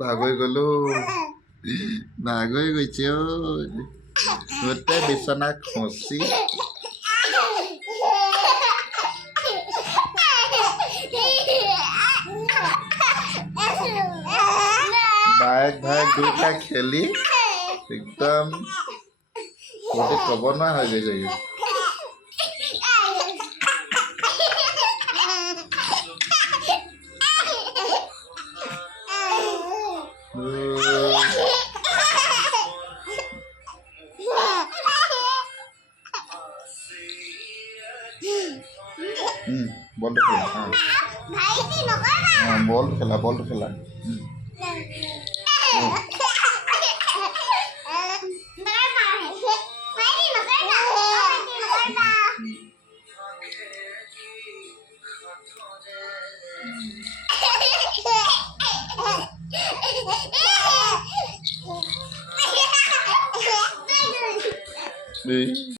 ভাগৰি গলো ভাগৰি গৈছে গোটেই বিচনা খচি বাইক ভাইক দুইটা খেলি একদম গোটেই ক'ব নোৱাৰা হৈ গৈছে। বলটো খেলা বলটো খেলা